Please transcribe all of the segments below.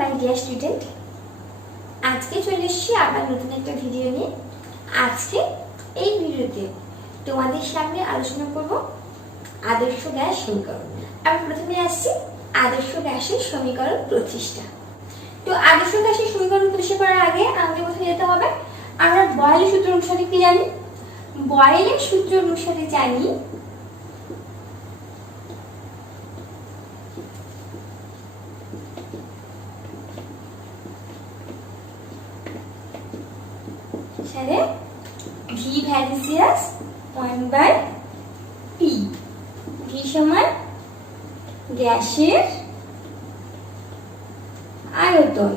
My dear student, আজকে চলে এসেছি আবার নতুন একটা ভিডিও নিয়ে। আজকে এই ভিডিওতে তোমাদের সামনে আলোচনা করব আদর্শ গ্যাস সমীকরণ। আমি প্রথমে আসছি আদর্শ গ্যাসের সমীকরণ প্রতিষ্ঠা। তো আদর্শ গ্যাসের সমীকরণ প্রতিষ্ঠা করার আগে আমাদের কোথায় যেতে হবে? আমরা বয়েলের সূত্র অনুসারে কি জানি? বয়েলের সূত্র অনুসারে জানি V ভ্যালিসিয়াস 1/P। V সমান গ্যাসের আয়তন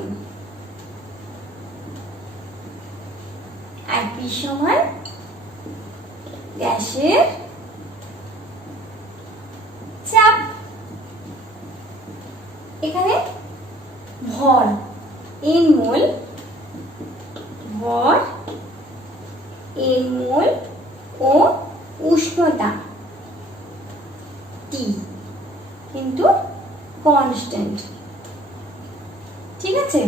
আর P সমান গ্যাসের চাপ। এখানে ভর n মোল, ভর n মোল ও উষ্ণতা T কিন্তু কনস্ট্যান্ট। ঠিক আছে,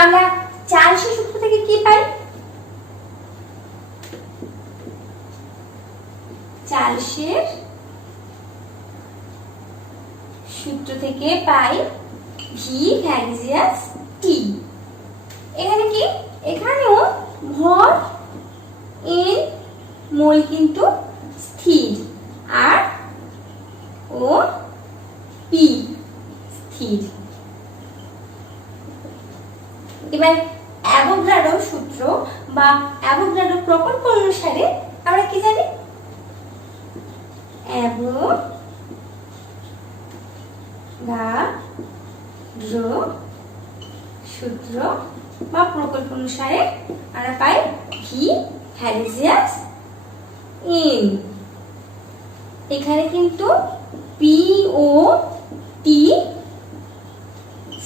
আমরা চার্লসের সূত্র থেকে কি পাই? চার্লসের সূত্র থেকে পাই V ভ্যালিসিয়াস T। এখানে কি? এখানেও ভর n মোল কিন্তু স্থির আর ও P স্থির। এবার অ্যাভোগাড্রো সূত্র বা অ্যাভোগাড্রো প্রকল্প অনুসারে আমরা কি জানি? অ্যাভোগাড্রো সূত্র বা প্রকল্প অনুসারে আমরা পাই V ভ্যালিসিয়াস n। এখানে কিন্তু P ও T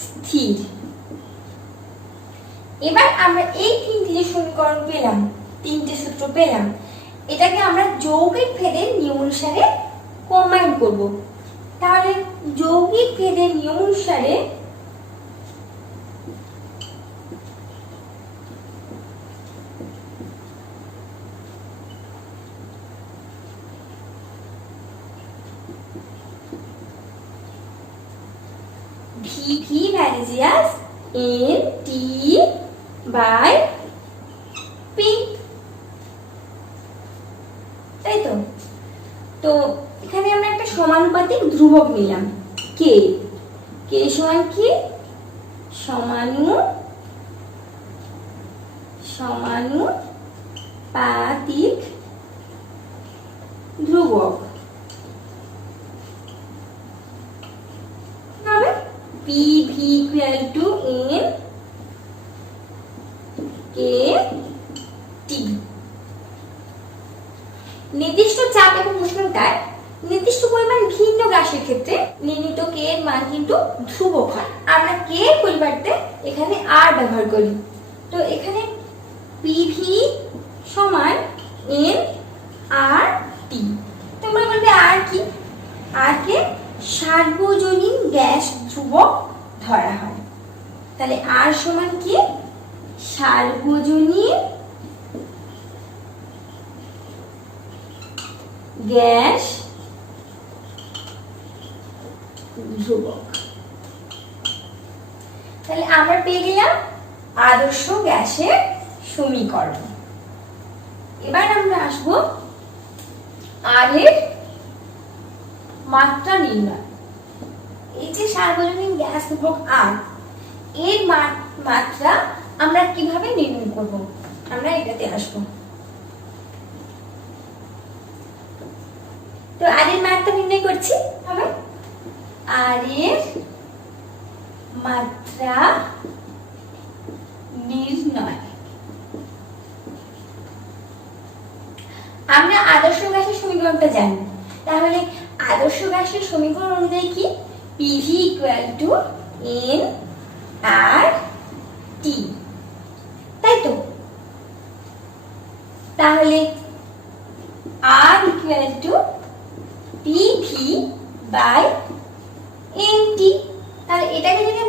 স্থির। এবার আমরা এই তিনটি যে সমীকরণ পেলাম, তিনটে সূত্র পেলাম, এটাকে আমরা যৌগিক ভেদের নিয়ম অনুসারে কম্বাইন করব। তাহলে যৌগিক ভেদের নিয়ম অনুসারে V ভ্যালিসিয়াস n T বাই P, তাই তো? তো এখানে আমরা একটা সমানুপাতিক ধ্রুবক নিলাম K। K সমান কি? সমানুপাতিক ধ্রুবক হবে PV equal to n K T। নির্দিষ্ট চাপ এবং উষ্ণতায় নির্দিষ্ট পরিমাণ ভিন্ন গ্যাসের ক্ষেত্রে নির্ণীত K এর মান কিন্তু ধ্রুবক হয়। আমরা K এর পরিবর্তে এখানে R ব্যবহার করি। তো এখানে PV সমান n R T। তোমরা বলবে R কি? R কে সার্বজনীন গ্যাস ধ্রুবক ধরা হয়। তাহলে R সমান কি? সার্বজনীন গ্যাস ধ্রুবক। তাহলে আমরা পেয়ে গেলাম আদর্শ গ্যাসের সমীকরণ। এবার আমরা আসবো R এর মাত্রা নির্ণয়। এই যে সার্বজনীন গ্যাস ধ্রুবক R, এর মাত্রা আমরা কিভাবে নির্ণয় করব? আমরা এটাতে আসবো। তো R এর মাত্রা নির্ণয় করছি হবে R এর মাত্রা নির্ণয়। আমরা আদর্শ গ্যাসের সমীকরণটা জানি, তাহলে আদর্শ গ্যাসের সমীকরণ অনুযায়ী কি? PV equal to n R T, তাই তো? তাহলে R equal to PV by NT। তাহলে এটাকে যদি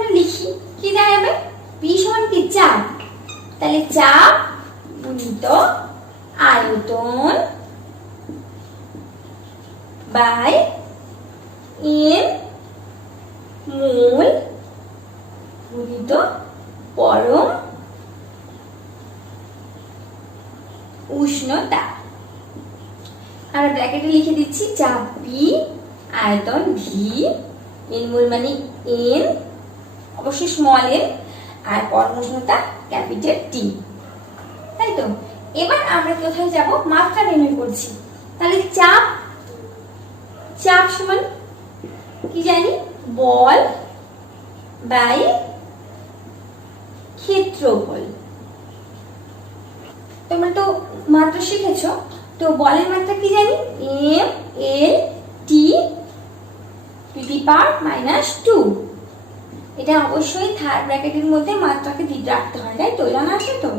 তাহলে চাপ গুণিত আয়তন বাই এন মোল গুণিত পরম উষ্ণতা। আমরা ব্র্যাকেটে লিখে দিচ্ছি চাপ পি, আয়তন ভি, এন মোল মানে এন, অবশ্যই স্মল এন, আর পরম উষ্ণতা ক্যাপিটাল টি। তাই তো, এবার আমরা কোথায় যাব? মাত্রা নির্ণয় করছি। তাহলে চাপ, চাপ সমান কি জানি? বল বাই ক্ষেত্রফল। তোমরা তো মাত্রা শিখেছো, তো বলের মাত্রা কি জানি? M L T to the power -2। এটা অবশ্যই থার্ড ব্র্যাকেটের মধ্যে মাত্রাকে রাখতে হয়, তাই তো? জানা আছে তো।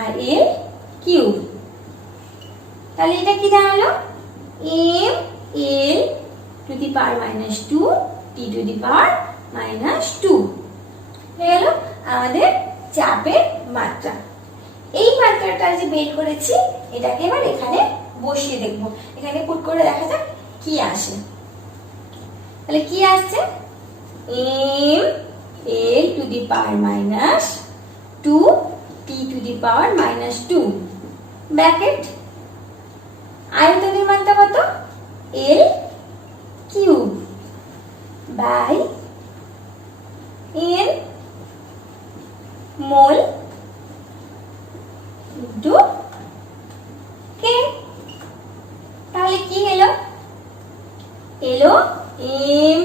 আর এল কিউব, তাহলে এটা কি দাঁড়ালো? M L to the power -2 T to the power -2 হয়ে গেল আমাদের চাপের মাত্রা। এই মাত্রাটা যে বের করেছি, এটাকে এবার এখানে বসিয়ে দেখব। এখানে পুট করে দেখা যাক কি আসে। তাহলে কি আসছে? M L to the power -2 T to the power -2 bracket আয়তনের মাত্রা কত? L cube by N mole into K. তাহলে কি এলো? এলো M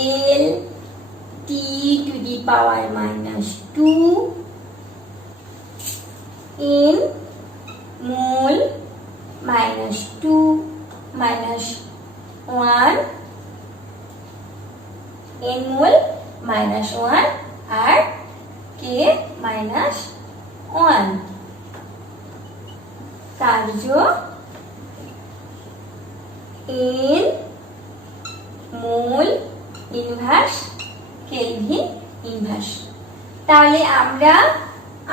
L T to the power -2 N mole -2 -1 N mole -1 আর কে -1। কার্য N mole inverse kelvin inverse. তাহলে আমরা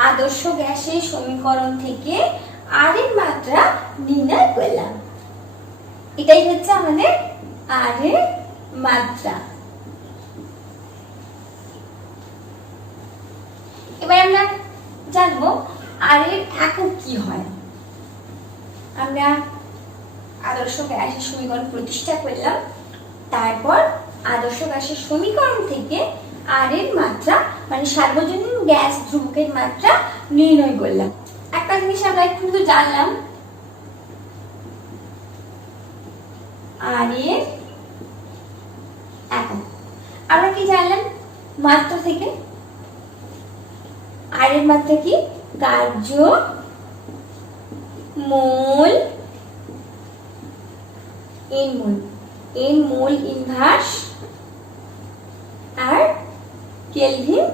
আদর্শ গ্যাসের সমীকরণ থেকে আর এর মাত্রা নির্ণয় করলাম। এটাই হচ্ছে আমাদের আর এর মাত্রা। এবার আমরা জানবো আর এর একক কি হয়। আমরা আদর্শ গ্যাসের সমীকরণ প্রতিষ্ঠা করলাম, তারপর আদর্শ গ্যাসের সমীকরণ থেকে আর এর মাত্রা মানে সার্বজনীন গ্যাস ধ্রুবকের মাত্রা নির্ণয় করলাম। একটা জিনিস আমরা একটু জানলাম, আর এর একক। আমরা কি জানলাম মাত্রা থেকে? আর এর মাত্রা কি? কার্য মোল এন মোল, এন মোল ইনভার্স আর কেলভিন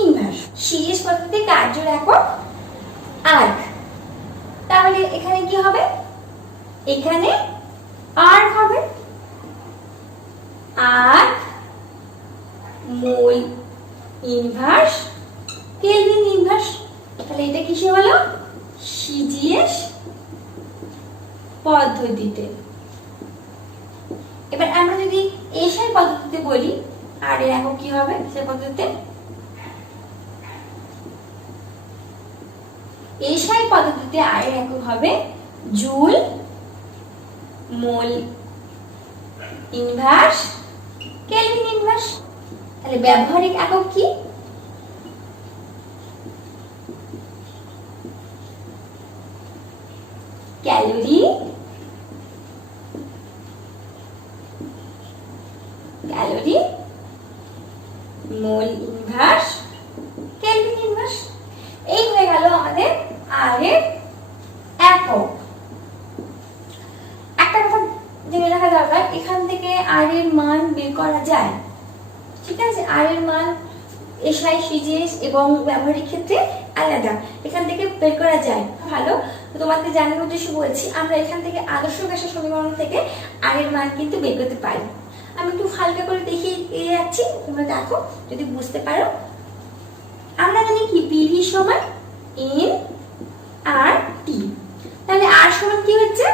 ইনভার্স। সিরিজ পদ্ধতিতে কার্যের একক আর্ক। তাহলে এখানে কি হবে? এখানে আর্ক হবে, erg mole inverse kelvin inverse. তাহলে এটা কিসে হলো? সিজিএস পদ্ধতিতে। এবার আমরা যদি এসআই পদ্ধতিতে বলি, আর এর একক কি হবে সেই পদ্ধতিতে? এসআই পদ্ধতিতে আর এর একক হবে joule mole inverse kelvin inverse. তাহলে ব্যবহারিক একক কি? Calorie, calorie mole inverse kelvin inverse. এই হয়ে গেল আমাদের আর এর একক। একটা কথা জেনে রাখা দরকার, এখান থেকে আর এর মান বের করা যায়, ঠিক আছে? আর এর মান এসআই, সিজিএস এবং ব্যবহারিক ক্ষেত্রে আলাদা, এখান থেকে বের করা যায়। ভালো, তোমাকে জানানোর উদ্দেশ্যে বলছি, আমরা এখান থেকে আদর্শ গ্যাসের সমীকরণ থেকে আর এর মান কিন্তু বের করতে পারি। আমি একটু হালকা করে দেখিয়ে যাচ্ছি, তোমরা দেখো যদি বুঝতে পারো। আমরা জানি কি পিভি সমান এন আর টি। তাহলে আর সমান কি হচ্ছে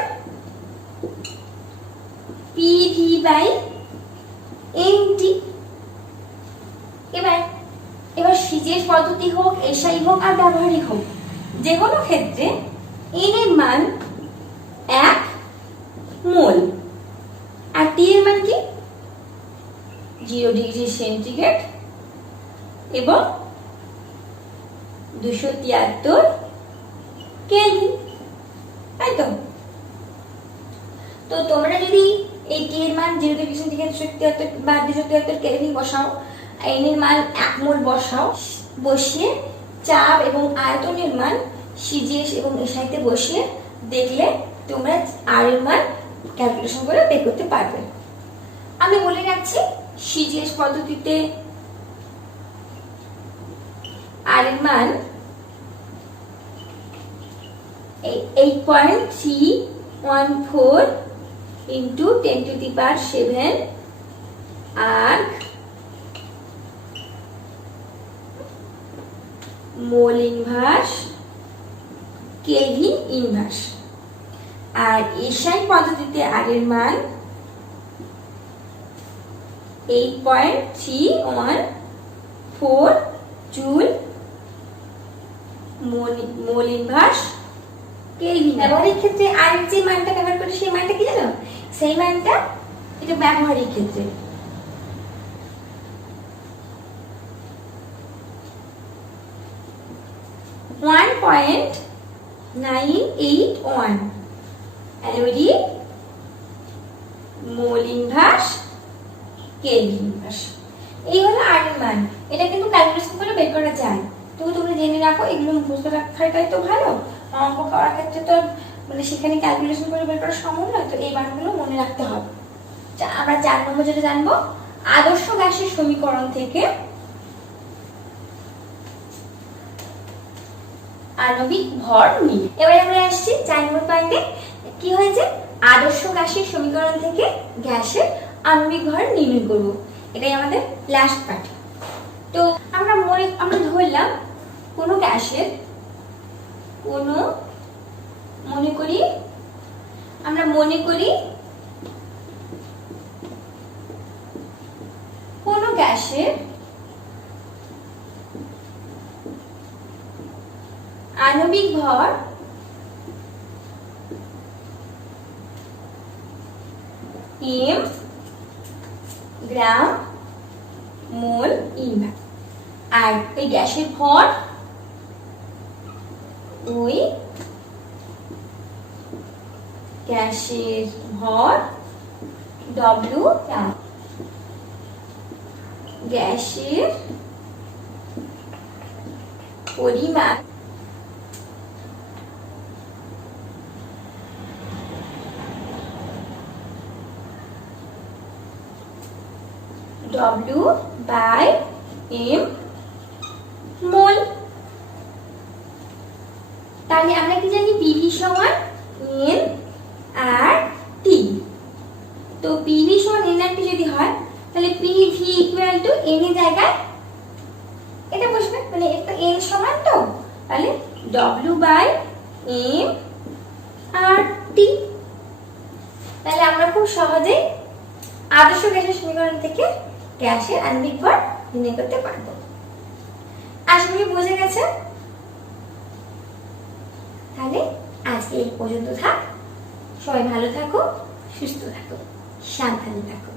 পিভি বাই এন টি। এবার সিজের পদ্ধতি হোক, এসআই হোক আর ব্যবহারিক হোক, যে কোনো ক্ষেত্রে এন এর মান 1 মোল আর টি এর মান কি 0 ডিগ্রি সেন্টিগ্রেড এবং 273 কেলভিন, তাই তো? তো তোমরা যদি এই টি এর মান 0 ডিগ্রি সেন্টিগ্রেড 273 বা 273 কেলভিন বসাও, এন এর মান 1 মোল বসাও, বসিয়ে চাপ এবং আয়তনের মান সিজিএস এবং এসআইতে বসিয়ে দেখলে তোমরা আর এর মান ক্যালকুলেশন করে বের করতে পারবে। আমি বলে রাখছি সিজিএস পদ্ধতিতে আর এর মান 8.314 into 10⁷ arg mole inverse kelvin inverse. আর এসআই পদ্ধতিতে আর এর মান 8.314 জুল মোল ইনভার্স কেলভিন। ব্যবহারিক ক্ষেত্রে আর যে মানটা ব্যবহার করে সেই মানটা কি জানো? সেই মানটা এটা ব্যবহারিক ক্ষেত্রে 1.981 অ্যালোডি মোল ইনভার্স কেলভিন ইনভার্স। এই হলো আর এর মান। এটা কিন্তু ক্যালকুলেশন করে বের করা যায়, তো তোমরা জেনে রাখো। এগুলো মুখস্থ রাখাটাই তো ভালো। অঙ্ক করার ক্ষেত্রে তো মানে সেখানে ক্যালকুলেশন করে বের করা সম্ভব নয়, তো এই মানগুলো মনে রাখতে হবে। আমরা 4 নম্বর যেটা জানবো, আদর্শ গ্যাসের সমীকরণ থেকে আণবিক ভর নিয়ে। এবারে আমরা আসছি 4 নম্বর পয়েন্টে। কি হয়েছে? আদর্শ গ্যাসের সমীকরণ থেকে গ্যাসের আণবিক ভর নির্ণয় করব। এটাই আমাদের লাস্ট পার্ট। তো আমরা ধরলাম কোনো গ্যাসের মনে করি কোনো গ্যাসের আণবিক ভর m গ্রাম মোল ইনভার্স, আর এই গ্যাসের ভর ওই গ্যাসের ভর W, গ্যাসের পরিমাণ W by m মোল। তাহলে আমরা কি জানি? PV সমান n আর T। তো PV সমান n আর T যদি হয় তাহলে PV ইকুয়াল টু n এর জায়গায় এটা বসবে, মানে এটা n সমান, তো তাহলে W by m R T। তাহলে আমরা খুব সহজেই আদর্শ গ্যাসের সমীকরণ থেকে গ্যাসের আণবিক ভর নির্ণয় করতে পারবো। আশা করি বুঝে গেছে। তাহলে আজকে এই পর্যন্ত থাক। সবাই ভালো থাকো, সুস্থ থাকো, সাবধানে থাকো।